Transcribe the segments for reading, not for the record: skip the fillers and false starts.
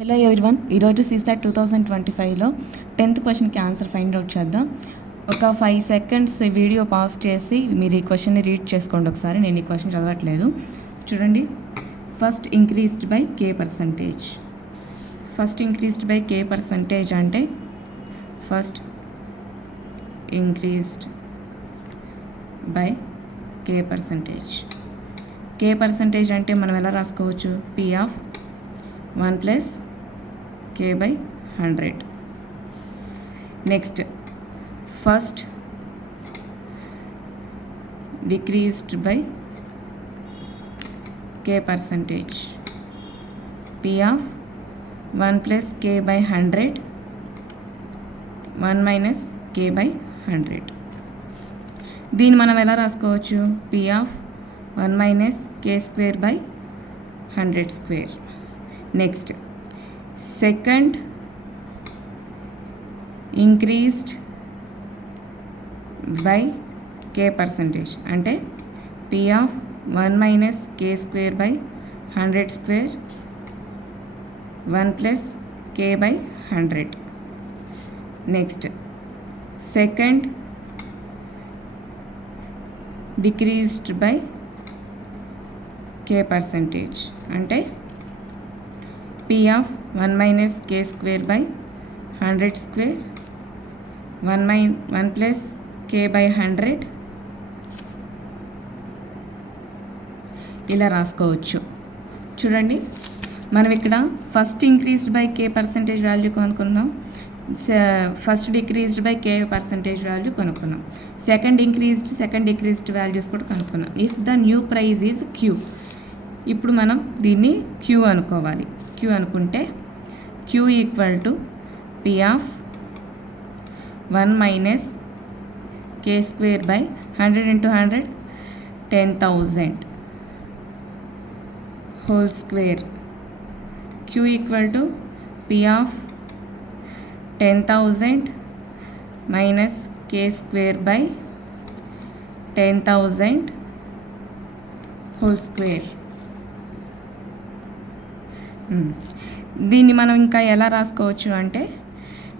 Hello everyone, ఈరోజు CSAT 2025లో 10th క్వశ్చన్కి answer find out చేద్దాం. ఒక 5 seconds వీడియో పాజ్ చేసి మీరు ఈ క్వశ్చన్ని రీడ్ చేసుకోండి ఒకసారి. నేను ఈ క్వశ్చన్ చదవట్లేదు. చూడండి, first increased by K percentage. First increased by K percentage అంటే first increased by K percentage. K percentage అంటే మనం ఎలా రాసుకోవచ్చు? P of 1 plus K by 100. Next, first decreased by K percentage. P of 1 plus K by 100, 1 minus K by 100. దీన్ని మనం ఎలా రాసుకోవచ్చు? P of 1 minus K square by 100 square. Next, second increased by K percentage అంటే P of 1 minus K square by 100 square, 1 plus K by 100. Next, second decreased by K percentage అంటే P of 1 minus K square by 100 square, 1 plus K by 100 ఇలా రాసుకోవచ్చు. చూడండి, మనం ఇక్కడ first increased by K percentage value కనుక్కున్నాం, first decreased by K percentage value కనుక్కున్నాం, second increased second decreased values కూడా కనుక్కున్నాం. If the new price is Q, ఇప్పుడు మనం దీన్ని Q అనుకోవాలి. Q అనుకుంటే Q equal to P of 1 minus K square by 100 into 100 10,000 whole square. Q equal to P of 10,000 minus K square by 10,000 whole square. దీన్ని మనం ఇంకా ఎలా రాసుకోవచ్చు అంటే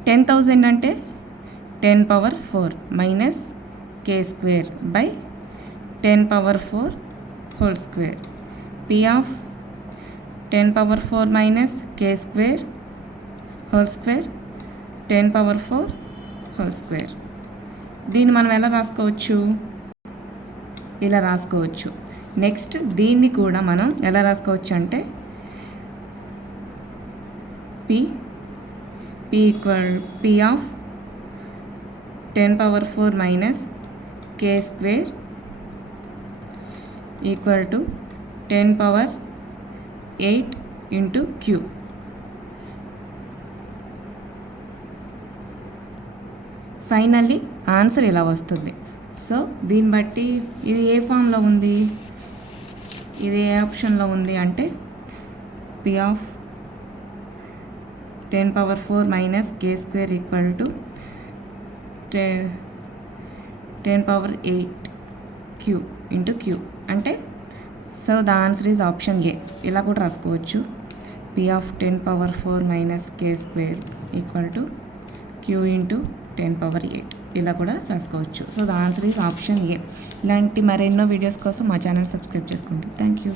10,000 అంటే 10 power 4 minus K square by 10 power 4 whole square. P of 10 power 4 minus K square whole square 10 power 4 whole square. దీన్ని మనం ఎలా రాసుకోవచ్చు? ఇలా రాసుకోవచ్చు. నెక్స్ట్ దీన్ని కూడా మనం ఎలా రాసుకోవచ్చు అంటే P equal P of 10 power 4 minus K square equal to 10 power 8 into Q. Finally answer ఇలా వస్తుంది. సో దీన్ని బట్టి ఇది ఏ ఫామ్లో ఉంది, ఇది ఏ ఆప్షన్లో ఉంది అంటే P of 10 power 4 minus K square equal to 10 power 8 Q into Q అంటే so the answer is option A. ఇలా కూడా రాసుకోవచ్చు. P of 10 power 4 minus K square equal to Q into 10 power 8 ఇలా కూడా రాసుకోవచ్చు. So the answer is option A. ఇలాంటి మరెన్నో videos కోసం మా ఛానల్ సబ్స్క్రైబ్ చేసుకోండి. Thank you.